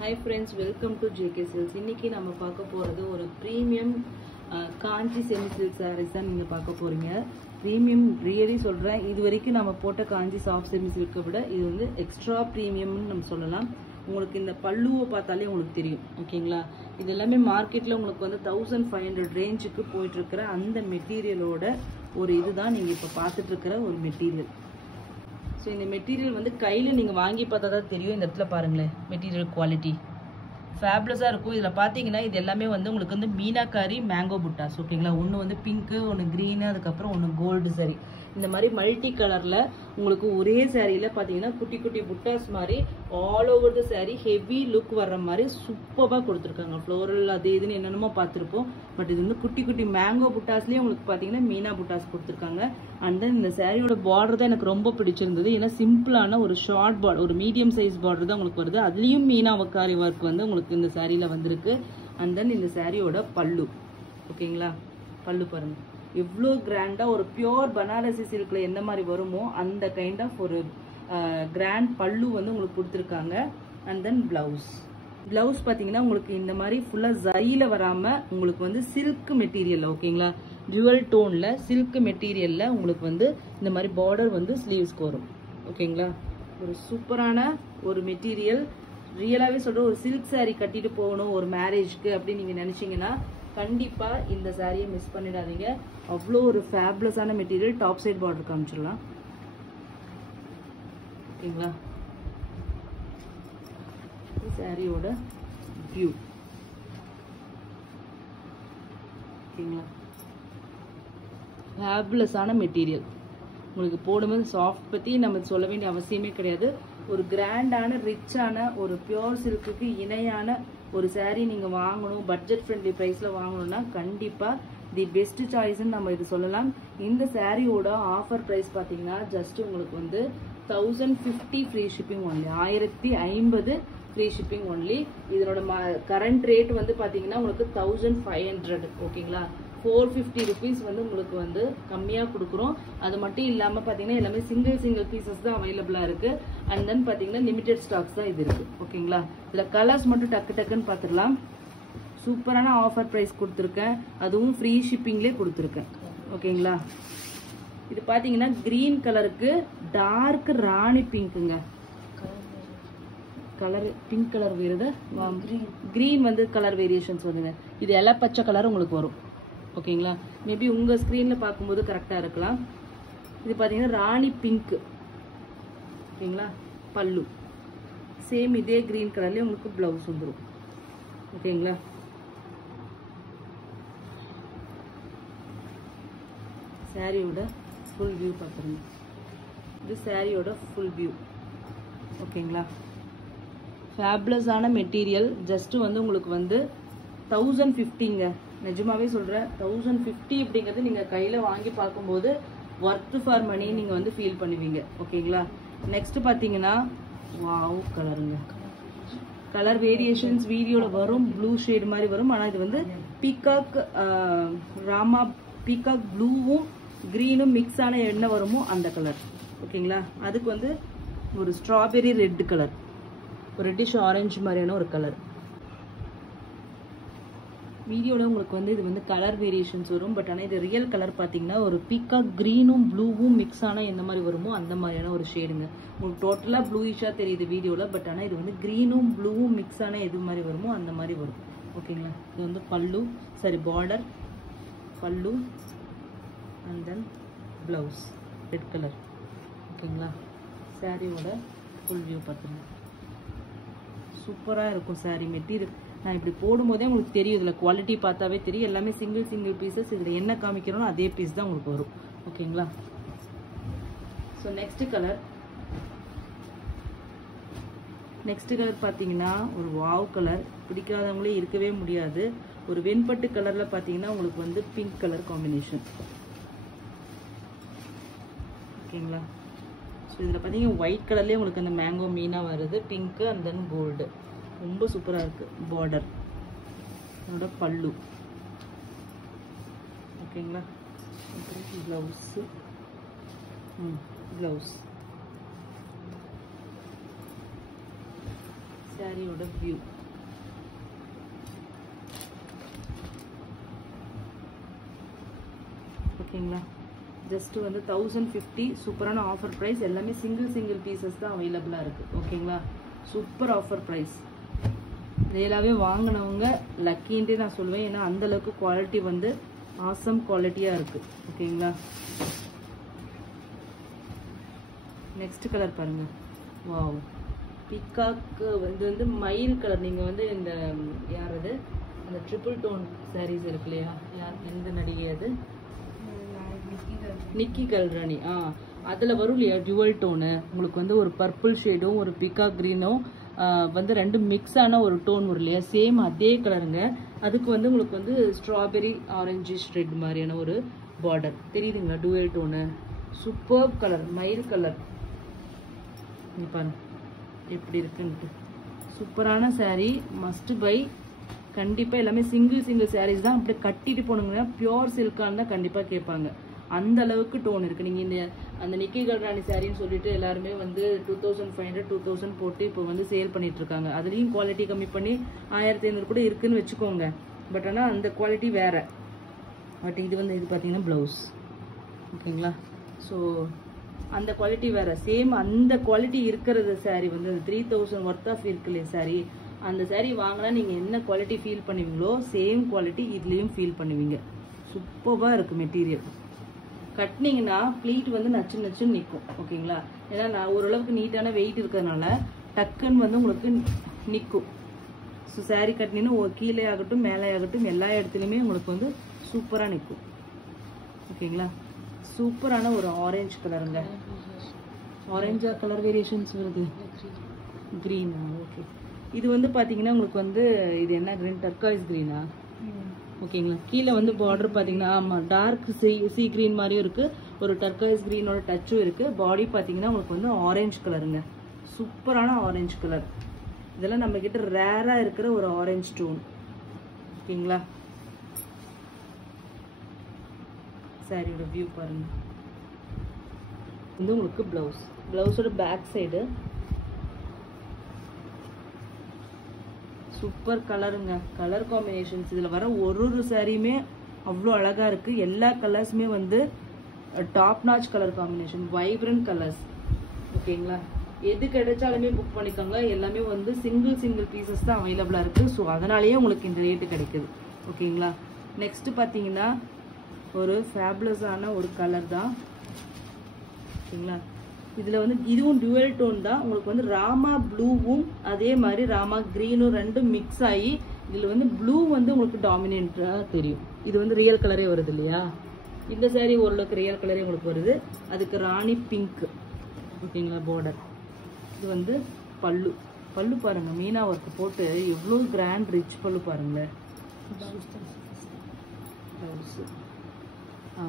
Hi friends, welcome to JK Silks. இன்னைக்கு நம்ம பார்க்க போறது ஒரு பிரீமியம் காஞ்சி செமி சில்க் sarees தான் நீங்க பார்க்க போறீங்க. பிரீமியம் ரியலி சொல்றேன். இதுவரைக்கும் நம்ம போட்ட காஞ்சி சாஃப்ட் செமி சில்க்கை விட இது வந்து எக்ஸ்ட்ரா பிரீமியம்னு நம்ம சொல்லலாம். உங்களுக்கு இந்த பல்லுவை பார்த்தாலே உங்களுக்கு தெரியும். ஓகேங்களா? இது எல்லாமே மார்க்கெட்ல உங்களுக்கு வந்து 1500 ரேஞ்சுக்கு போயிட்டு இருக்கிற அந்த மெட்டீரியலோட ஒரு இதுதான் நீங்க இப்ப பார்த்துட்டு இருக்கிற ஒரு மெட்டீரியல். ஸோ இந்த மெட்டீரியல் வந்து கையில் நீங்கள் வாங்கி பார்த்தா தான் தெரியும். இந்த இடத்துல பாருங்களேன், மெட்டீரியல் குவாலிட்டி ஃபேப்லஸாக இருக்கும். இதில் பார்த்தீங்கன்னா இது எல்லாமே வந்து உங்களுக்கு வந்து மீனாக்காரி மேங்கோ புட்டாஸ். ஓகேங்களா? ஒன்று வந்து பிங்க்கு, ஒன்று க்ரீனு, அதுக்கப்புறம் ஒன்று கோல்டு சரி. இந்த மாதிரி மல்டி கலரில் உங்களுக்கு ஒரே சாரியில் பார்த்தீங்கன்னா குட்டி குட்டி புட்டாஸ் மாதிரி all over the sari heavy look வர்ற மாதிரி சூப்பராக கொடுத்துருக்காங்க. ஃப்ளோரல் அது இதுன்னு என்னென்னமோ பார்த்துருப்போம். பட் இது வந்து குட்டி குட்டி மேங்கோ புட்டாஸ்லேயே உங்களுக்கு பார்த்தீங்கன்னா மீனா புட்டாஸ் கொடுத்துருக்காங்க. அண்ட் தென் இந்த சாரியோட பார்டர் தான் எனக்கு ரொம்ப பிடிச்சிருந்தது. ஏன்னா சிம்பிளான ஒரு ஷார்ட் பார்டர், ஒரு மீடியம் சைஸ் பார்டர் தான் உங்களுக்கு வருது. அதுலேயும் மீனாவக்காரி ஒர்க் வந்து உங்களுக்கு இந்த சாரியில் வந்திருக்கு. அண்ட் தென் இந்த சாரியோட பல்லு. ஓகேங்களா? பல்லு பாருங்க எவ்வளோ கிராண்டாக ஒரு பியோர் பனாரசி சில்கில் எந்த மாதிரி வருமோ அந்த கைண்ட் ஆஃப் ஒரு கிராண்ட் பல்லு வந்து உங்களுக்கு கொடுத்துருக்காங்க. அண்ட் தென் பிளவுஸ் பார்த்தீங்கன்னா உங்களுக்கு இந்த மாதிரி ஃபுல்லாக ஜரியில் வராமல் உங்களுக்கு வந்து சில்க் மெட்டீரியல். ஓகேங்களா? ஜுவல் டோனில் சில்க் மெட்டீரியலில் உங்களுக்கு வந்து இந்த மாதிரி பார்டர் வந்து ஸ்லீவ்ஸ்க்கு வரும். ஓகேங்களா? ஒரு சூப்பரான ஒரு மெட்டீரியல். ரியலாகவே சொல்கிறேன், ஒரு சில்க் சாரீ கட்டிட்டு போகணும் ஒரு மேரேஜ்க்கு அப்படின்னு நீங்கள் நினச்சிங்கன்னா கண்டிப்பாக இந்த சாரியை மிஸ் பண்ணிடாதீங்க. அவ்வளோ ஒரு ஃபேப்லஸான மெட்டீரியல். டாப் சைட் பார்டர் காமிச்சிடலாம். ஓகேங்களா? சாரியோட வியூ. ஓகேங்களா? ஃபேப்லஸான மெட்டீரியல். உங்களுக்கு போடும்போது சாஃப்ட் பற்றி நம்ம சொல்ல வேண்டிய அவசியமே கிடையாது. ஒரு கிராண்டான ரிச்சான ஒரு பியோர் சில்க்குக்கு இணையான ஒரு சாரீ நீங்கள் வாங்கணும், பட்ஜெட் ஃப்ரெண்ட்லி ப்ரைஸில் வாங்கணும்னா கண்டிப்பாக தி பெஸ்ட் சாய்ஸ்ன்னு நம்ம இது சொல்லலாம். இந்த சாரியோட ஆஃபர் ப்ரைஸ் பார்த்தீங்கன்னா ஜஸ்ட் உங்களுக்கு வந்து 1050 free shipping only. 1050 free shipping only. இதனோட கரண்ட் ரேட் வந்து பார்த்தீங்கன்னா உங்களுக்கு 1500. ஓகேங்களா? 450 ருபீஸ் வந்து உங்களுக்கு வந்து கம்மியாக கொடுக்குறோம். அது மட்டும் இல்லாமல் பார்த்தீங்கன்னா எல்லாமே சிங்கிள் பீசஸ் தான் அவைலபிளாக இருக்குது. அண்ட் தென் பார்த்தீங்கன்னா லிமிடெட் ஸ்டாக்ஸ் தான் இது இருக்குது. ஓகேங்களா? இதில் கலர்ஸ் மட்டும் டக்குன்னு பார்த்துடலாம். சூப்பரான ஆஃபர் ப்ரைஸ் கொடுத்துருக்கேன், அதுவும் ஃப்ரீ ஷிப்பிங்லேயே கொடுத்துருக்கேன். ஓகேங்களா? இது பார்த்தீங்கன்னா க்ரீன் கலருக்கு டார்க் ராணி பிங்க்குங்க. கலர் பிங்க் கலர் வேறுது, க்ரீன் வந்து கலர் வேரியேஷன்ஸ் வந்துங்க. இது எல்லாம் பச்சை கலர் உங்களுக்கு வரும். ஓகேங்களா? மேபி உங்கள் ஸ்க்ரீனில் பார்க்கும்போது கரெக்டாக இருக்கலாம். இது பார்த்தீங்கன்னா ராணி பிங்க்கு. ஓகேங்களா? பல்லு சேம் இதே க்ரீன் கலர்லேயே உங்களுக்கு ப்ளவுஸ் வந்துடும். ஓகேங்களா? சாரியோட ஃபுல் வியூ பார்க்குறீங்க. இது சாரியோட ஃபுல் வியூ. ஓகேங்களா? ஃபேப்லஸான மெட்டீரியல். ஜஸ்ட்டு வந்து உங்களுக்கு வந்து 1050ங்க. நிஜமாவே சொல்கிறேன், 1050 அப்படிங்கிறது நீங்கள் கையில் வாங்கி பார்க்கும்போது ஒர்த் ஃபார் மணி நீங்கள் வந்து ஃபீல் பண்ணுவீங்க. ஓகேங்களா? நெக்ஸ்ட் பார்த்தீங்கன்னா வாவ் கலருங்க. கலர் வேரியேஷன்ஸ் வீடியோவில் வரும். ப்ளூ ஷேட் மாதிரி வரும். ஆனால் இது வந்து பீகாக் ராமா பீகாக் ப்ளூவும் க்ரீனும் மிக்ஸ் ஆன என்ன வருமோ அந்த கலர். ஓகேங்களா? அதுக்கு வந்து ஒரு ஸ்ட்ராபெரி ரெட் கலர், ஒரு ரெட்டிஷ் ஆரஞ்சு மாதிரியான ஒரு கலர். வீடியோவில் உங்களுக்கு வந்து இது வந்து கலர் வேரியேஷன்ஸ் வரும். பட் ஆனால் இது ரியல் கலர் பார்த்தீங்கன்னா ஒரு பீகாக் க்ரீனும் ப்ளூவும் மிக்ஸ் ஆனால் எந்த மாதிரி வருமோ அந்த மாதிரியான ஒரு ஷேடுங்க. உங்களுக்கு டோட்டலாக ப்ளூயிஷாக தெரியுது வீடியோவில். பட் ஆனால் இது வந்து க்ரீனும் ப்ளூவும் மிக்ஸ் ஆனால் எது மாதிரி வருமோ அந்த மாதிரி வரும். ஓகேங்களா? இது வந்து பல்லு, சாரி பார்டர், பல்லு and then blouse red colour. ஓகேங்களா? சாரியோட ஃபுல் வியூ பார்த்துருங்க. சூப்பராக இருக்கும் சாரீ மெட்டீரியல். நான் இப்படி போடும்போதே உங்களுக்கு தெரியும், இதில் குவாலிட்டி பார்த்தாவே தெரியும். எல்லாமே சிங்கிள் பீசஸ். இதில் என்ன காமிக்கிறோனோ அதே பீஸ் தான் உங்களுக்கு வரும். ஓகேங்களா? ஸோ நெக்ஸ்ட் கலர் பார்த்தீங்கன்னா ஒரு வாவ் கலர். பிடிக்காதவங்களே இருக்கவே முடியாது. ஒரு வெண்பட்டு கலரில் பார்த்தீங்கன்னா உங்களுக்கு வந்து பிங்க் கலர் காம்பினேஷன். ஓகேங்களா? ஸோ இதில் பார்த்தீங்கன்னா ஒயிட் கலர்லேயே உங்களுக்கு அந்த மேங்கோ மீனாக வருது, பிங்க்கு அண்ட் தென் கோல்டு. ரொம்ப சூப்பராக இருக்குது. பார்டர், அதோட பல்லு. ஓகேங்களா? ப்ளவுஸு, ப்ளவுஸ் சாரியோட வியூ. ஓகேங்களா, ஜஸ்ட் வந்து 1050 சூப்பரான ஆஃபர் ப்ரைஸ். எல்லாமே சிங்கிள் பீசஸ் தான் அவைலபிளாக இருக்குது. ஓகேங்களா, சூப்பர் ஆஃபர் ப்ரைஸ். ரியலாகவே வாங்கினவங்க லக்கின்ட்டே நான் சொல்லுவேன். ஏன்னா அந்தளவுக்கு குவாலிட்டி வந்து ஆசம் குவாலிட்டியாக இருக்குது. ஓகேங்களா, நெக்ஸ்ட் கலர் பாருங்கள். வாவ், பிகாக்கு வந்து மயில் கலர். நீங்கள் வந்து இந்த யார் அது, அந்த ட்ரிபிள் டோன் சாரீஸ் இருக்கு இல்லையா, யார் எந்த நடிகை அது, நிக்கி கல்ராணி. அதில் வரும் இல்லையா டுவல் டோனு. உங்களுக்கு வந்து ஒரு பர்பிள் ஷேடும் ஒரு பிகாக் க்ரீனும் வந்து ரெண்டு மிக்ஸ் ஆன ஒரு டோன் வரும் இல்லையா, சேம் அதே கலருங்க. அதுக்கு வந்து உங்களுக்கு வந்து ஸ்ட்ராபெரி ஆரஞ்சிஷ் ரெட் மாதிரியான ஒரு பார்டர் தெரியுதுங்களா, டுவல் டோனு. சூப்பர் கலர், மயில் கலர். நீ பாருங்க எப்படி இருக்குன்ட்டு. சூப்பரான சாரீ, மஸ்ட் பை. கண்டிப்பாக எல்லாமே சிங்கிள் சாரீஸ் தான். அப்படியே கட்டிட்டு போனீங்கன்னா பியோர் சில்கான்னு தான் கண்டிப்பாக கேட்பாங்க. அந்த அளவுக்கு டோன் இருக்குது. நீங்கள் இந்த அந்த நிக்கி கல்ராணி சாரின்னு சொல்லிட்டு எல்லாருமே வந்து 2500 2000 போட்டு இப்போ வந்து சேல் பண்ணிட்டு இருக்காங்க. அதுலேயும் குவாலிட்டி கம்மி பண்ணி 1500 கூட இருக்குன்னு வச்சுக்கோங்க. பட் ஆனால் அந்த குவாலிட்டி வேற. பட் இது வந்து இது பார்த்தீங்கன்னா ப்ளவுஸ். ஓகேங்களா, ஸோ அந்த குவாலிட்டி வேற. சேம் அந்த குவாலிட்டி இருக்கிறது சாரீ வந்து 3000 ஒர்த் ஆஃப் இருக்கு இல்லையா சாரீ, அந்த சாரீ வாங்கினா நீங்கள் என்ன குவாலிட்டி ஃபீல் பண்ணுவீங்களோ சேம் குவாலிட்டி இதுலேயும் ஃபீல் பண்ணுவீங்க. சூப்பராக இருக்குது மெட்டீரியல். கட்டினீங்கன்னா ப்ளீட் வந்து நச்சுன்னு நிற்கும். ஓகேங்களா, ஏன்னா நான் ஓரளவுக்கு நீட்டான வெயிட் இருக்கிறதுனால டக்குன்னு வந்து உங்களுக்கு நிற்கும். ஸோ சாரீ கட்டினீங்கன்னா கீழே ஆகட்டும் மேலே ஆகட்டும் எல்லா இடத்துலையுமே உங்களுக்கு வந்து சூப்பராக நிற்கும். ஓகேங்களா, சூப்பரான ஒரு ஆரஞ்சு கலருங்க. ஆரஞ்சா கலர் வேரியேஷன்ஸ் வருது, க்ரீனா. ஓகே, இது வந்து பார்த்தீங்கன்னா உங்களுக்கு வந்து இது என்ன க்ரீன், டர்காய்ஸ் க்ரீனா. ஓகேங்களா, கீழே வந்து பார்டர் பார்த்தீங்கன்னா ஆமாம் டார்க் சீ க்ரீன் மாதிரியும் இருக்குது, ஒரு டர்காய்ஸ் க்ரீனோட டச்சும் இருக்குது. பாடி பார்த்தீங்கன்னா உங்களுக்கு வந்து ஆரஞ்சு கலருங்க. சூப்பரான ஆரஞ்சு கலர். இதெல்லாம் நம்மக்கிட்ட ரேராக இருக்கிற ஒரு ஆரஞ்சு டோன். ஓகேங்களா, சாரியோட வியூ பாருங்க. இது உங்களுக்கு ப்ளவுஸோட பேக் சைடு. சூப்பர் கலருங்க. கலர் காம்பினேஷன்ஸ் இதில் வர ஒரு சாரியுமே அவ்வளோ அழகாக இருக்குது. எல்லா கலர்ஸுமே வந்து top notch colour combination, vibrant colours. ஓகேங்களா, எது கிடைச்சாலுமே புக் பண்ணிக்கோங்க. எல்லாமே வந்து சிங்கிள் பீசஸ் தான் அவைலபிளாக இருக்குது. ஸோ அதனாலேயே உங்களுக்கு இந்த ரேட்டு கிடைக்குது. ஓகேங்களா, நெக்ஸ்ட் பார்த்தீங்கன்னா ஒரு ஃபேப்லஸான ஒரு கலர் தான். ஓகேங்களா, இதில் வந்து இதுவும் டுவல் டோன் தான். உங்களுக்கு வந்து ராமா ப்ளூவும் அதே மாதிரி ராமா க்ரீனும் ரெண்டும் மிக்ஸ் ஆகி இதில் வந்து ப்ளூ வந்து உங்களுக்கு டாமினேட்டாக தெரியும். இது வந்து ரியல் கலரே வருது இல்லையா, இந்த சாரீ ஓரளவுக்கு ரியல் கலரே உங்களுக்கு வருது. அதுக்கு ராணி பிங்க். ஓகேங்களா, பார்டர். இது வந்து பல்லு பாருங்க, மீனா ஒர்க் போட்டு எவ்வளோ கிராண்ட் ரிச் பல்லு பாருங்களேன்.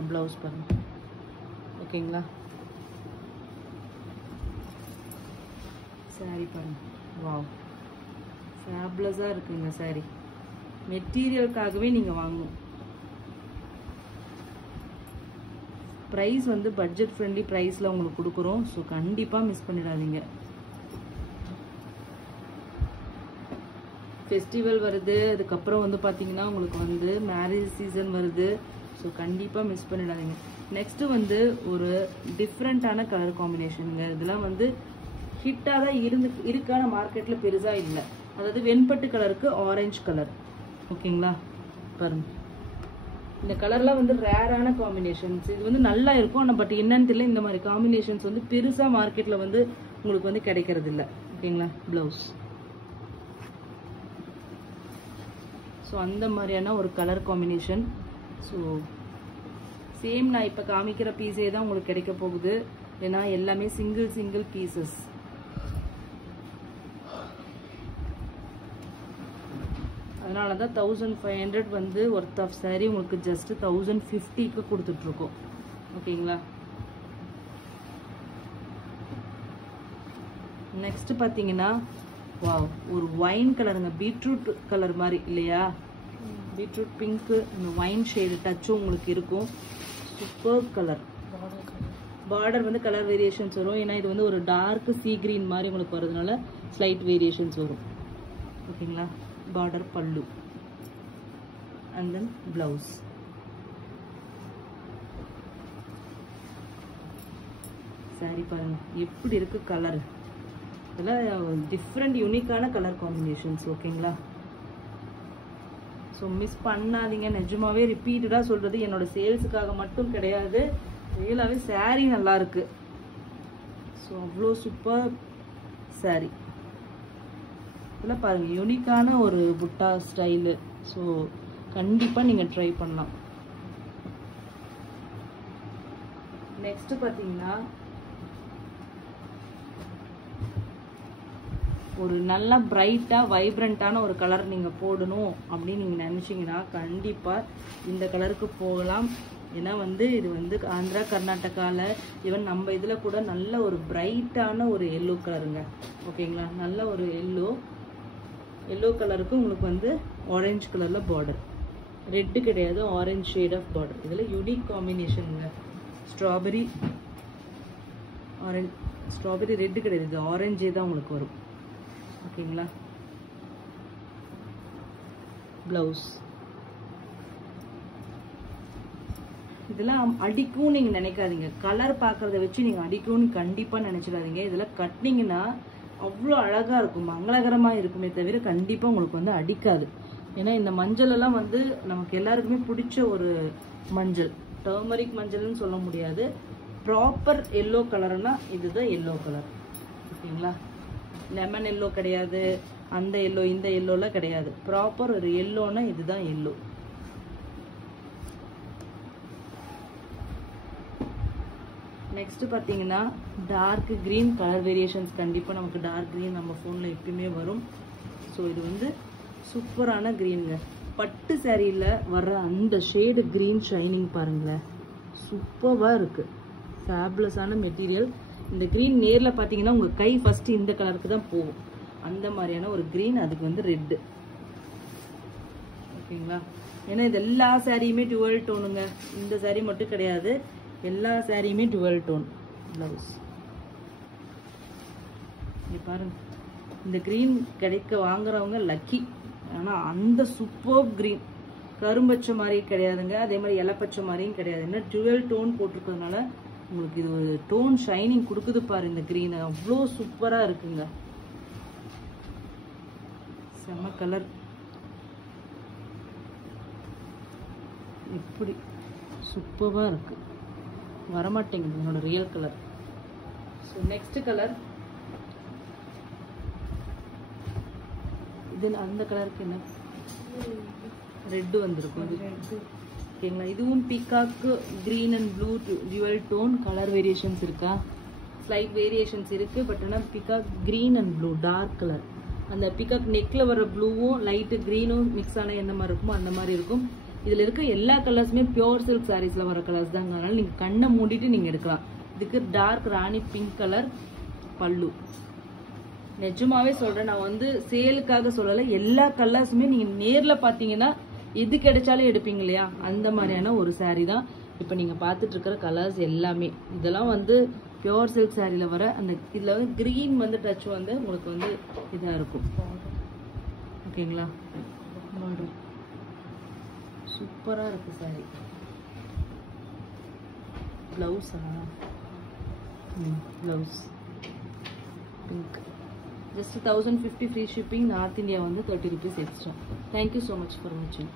ப்ளவுஸ் பாருங்க. ஓகேங்களா, சாரி பாருங்க. வாவ், ஃபேப்லஸாக இருக்குங்க சாரி. மெட்டீரியலுக்காகவே நீங்கள் வாங்கணும். ப்ரைஸ் வந்து பட்ஜெட் ஃப்ரெண்ட்லி ப்ரைஸில் உங்களுக்கு கொடுக்குறோம். ஸோ கண்டிப்பாக மிஸ் பண்ணிடாதீங்க. ஃபெஸ்டிவல் வருது, அதுக்கப்புறம் வந்து பார்த்தீங்கன்னா உங்களுக்கு வந்து மேரேஜ் சீசன் வருது. ஸோ கண்டிப்பாக மிஸ் பண்ணிடாதீங்க. நெக்ஸ்ட்டு வந்து ஒரு டிஃப்ரெண்ட்டான கலர் காம்பினேஷனுங்க. இதெல்லாம் வந்து ஹிட்டாக தான் இருக்கான மார்க்கெட்டில் பெருசாக இல்லை. அதாவது வெண்பட்டு கலருக்கு ஆரஞ்சு கலர். ஓகேங்களா, பாருங்க. இந்த கலர்லாம் வந்து ரேரான காம்பினேஷன்ஸ். இது வந்து நல்லா இருக்கும். ஆனால் பட் என்னன்னு தெரியல, இந்த மாதிரி காம்பினேஷன்ஸ் வந்து பெருசாக மார்க்கெட்டில் வந்து உங்களுக்கு வந்து கிடைக்கிறது இல்லை. ஓகேங்களா, ப்ளவுஸ். ஸோ அந்த மாதிரியான ஒரு கலர் காம்பினேஷன். ஸோ சேம் நான் இப்போ காமிக்கிற பீஸே தான் உங்களுக்கு கிடைக்க போகுது. ஏன்னா எல்லாமே சிங்கிள் பீசஸ். அதனால தான் 1500 வந்து ஒர்த் ஆஃப் சாரீ உங்களுக்கு ஜஸ்ட் 1050க்கு கொடுத்துட்ருக்கோம். ஓகேங்களா, நெக்ஸ்ட் பார்த்தீங்கன்னா வாவ், ஒரு ஒயின் கலருங்க. பீட்ரூட் கலர் மாதிரி இல்லையா, பீட்ரூட் பிங்க்கு, இந்த ஒயின் ஷேடு டச்சும் உங்களுக்கு இருக்கும். Super colour. பார்டர் வந்து கலர் வேரியேஷன்ஸ் வரும். ஏன்னா இது வந்து ஒரு டார்க் சீ கிரீன் மாதிரி உங்களுக்கு வரதுனால ஸ்லைட் வேரியேஷன்ஸ் வரும். ஓகேங்களா. பார்டர் பல்லு அண்ட் தென் பிளவுஸ். சாரி பாருங்க எப்படி இருக்கு கலர். இதெல்லாம் டிஃப்ரெண்ட் யூனிக்கான கலர் காம்பினேஷன்ஸ். ஓகேங்களா. ஸோ மிஸ் பண்ணாதீங்க. நிஜமாவே ரிப்பீட்டடாக சொல்கிறது என்னோட சேல்ஸுக்காக மட்டும் கிடையாது. ரியலாகவே சாரீ நல்லா இருக்கு. ஸோ அவ்வளோ சூப்பர் சாரீ. இதெல்லாம் பாருங்கள் யூனிக்கான ஒரு புட்டா ஸ்டைலு. ஸோ கண்டிப்பாக நீங்கள் ட்ரை பண்ணலாம். நெக்ஸ்ட் பார்த்தீங்கன்னா ஒரு நல்ல பிரைட்டாக வைப்ரண்ட்டான ஒரு கலர் நீங்கள் போடணும் அப்படின்னு நீங்கள் நினச்சிங்கன்னா கண்டிப்பாக இந்த கலருக்கு போகலாம். ஏன்னா இது ஆந்திரா கர்நாடகாவில் ஈவன் நம்ம இதில் கூட நல்ல ஒரு பிரைட்டான ஒரு எல்லோ கலருங்க. ஓகேங்களா. நல்ல ஒரு எல்லோ கலருக்கு உங்களுக்கு ஆரஞ்சு கலரில் பார்டர். ரெட்டு கிடையாது, ஆரஞ்சு ஷேட் ஆஃப் பார்டர். இதில் யூனிக் காம்பினேஷனுங்க. ஸ்ட்ராபெரி ஆரஞ்சு, ஸ்ட்ராபெரி ரெட்டு கிடையாது, இது ஆரஞ்சே தான் உங்களுக்கு வரும். ஓகேங்களா. பிளவுஸ் இதெல்லாம் அடிக்கும் நீங்க நினைக்காதீங்க. கலர் பார்க்கறத வச்சு நீங்க அடிக்கும்னு கண்டிப்பா நினைச்சிடாதீங்க. இதெல்லாம் கட்டினீங்கன்னா அவ்வளோ அழகா இருக்கும், மங்களகரமா இருக்குமே தவிர கண்டிப்பா உங்களுக்கு அடிக்காது. ஏன்னா இந்த மஞ்சள் எல்லாம் நமக்கு எல்லாருக்குமே பிடிச்ச ஒரு மஞ்சள். டர்மரிக் மஞ்சள்னு சொல்ல முடியாது. ப்ராப்பர் எல்லோ கலர்னா இதுதான் எல்லோ கலர். ஓகேங்களா. லெமன் எல்லோ கிடையாது, அந்த எல்லோ இந்த எல்லோலாம் கிடையாது. ப்ராப்பர் ஒரு எல்லோனா இதுதான் எல்லோ. நெக்ஸ்ட் பார்த்தீங்கன்னா டார்க் கிரீன் கலர் வேரியேஷன்ஸ். கண்டிப்பாக நமக்கு டார்க் கிரீன் நம்ம ஃபோனில் எப்பயுமே வரும். ஸோ இது சூப்பரான கிரீனுங்க. பட்டு சாரியில் வர்ற அந்த ஷேடு கிரீன் ஷைனிங் பாருங்களேன், சூப்பராக இருக்குது. ஃபேபுலஸான மெட்டீரியல். இந்த கிரீன் நேரில் பார்த்தீங்கன்னா உங்கள் கை ஃபஸ்ட்டு இந்த கலருக்கு தான் போகும். அந்த மாதிரியான ஒரு கிரீன். அதுக்கு ரெட்டு. ஓகேங்களா. ஏன்னா இது எல்லா சாரியுமே டுவெல் டோனுங்க. இந்த சாரி மட்டும் கிடையாது, எல்லா சாரியுமே டுவெல் டோன். பிளவுஸ் இங்கே பாருங்க. இந்த கிரீன் கிடைக்க வாங்குறவங்க லக்கி. ஆனால் அந்த சூப்பர் கிரீன் கரும்பச்சை மாதிரி கிடையாதுங்க, அதே மாதிரி இலப்பச்சை மாதிரியும் கிடையாது. ஏன்னா டுவெல் டோன் போட்டிருக்கிறதுனால உங்களுக்கு இது ஒரு டோன் ஷைனிங் கொடுக்குது பாரு. இந்த கிரீன் அவ்வளோ சூப்பராக இருக்குங்க. செம்ம கலர். இப்படி சூப்பராக இருக்கு, வரமாட்டேங்குது என்னோட real colour. So next colour இது. அந்த கலருக்கு என்ன ரெட்டு வந்திருக்கும். ஓகேங்களா. இதுவும் peacock green and blue dual tone. Colour variations இருக்கா? ஸ்லைட் வேரியேஷன்ஸ் இருக்கு. பட் ஆனால் peacock green and blue dark colour. அந்த பீகாக் நெக்ல வர ப்ளூவும் லைட்டு கிரீனும் மிக்ஸ் ஆன எந்த மாதிரி இருக்குமோ அந்த மாதிரி இருக்கும். இதில் இருக்க எல்லா கலர்ஸுமே பியோர் சில்க் சாரீஸில் வர கலர்ஸ் தாங்க. அதனால நீங்கள் கண்ணை மூடிட்டு நீங்கள் எடுக்கலாம். இதுக்கு டார்க் ராணி பிங்க் கலர் பல்லு. நிஜமாவே சொல்கிறேன், நான் சேலுக்காக சொல்லலை. எல்லா கலர்ஸுமே நீங்கள் நேரில் பார்த்தீங்கன்னா எது கிடைச்சாலும் எடுப்பீங்க இல்லையா, அந்த மாதிரியான ஒரு சாரீ தான் இப்போ நீங்கள் பார்த்துட்டு இருக்கிற கலர்ஸ் எல்லாமே. இதெல்லாம் பியோர் சில்க் சாரியில் வர அந்த இதில் கிரீன் டச் உங்களுக்கு இதாக இருக்கும். ஓகேங்களா. சூப்பராக இருக்கு சாரி. ப்ளவுஸா? Blouse pink. just 1050 free shipping. North India 30 rupees extra. Thank you so much for watching.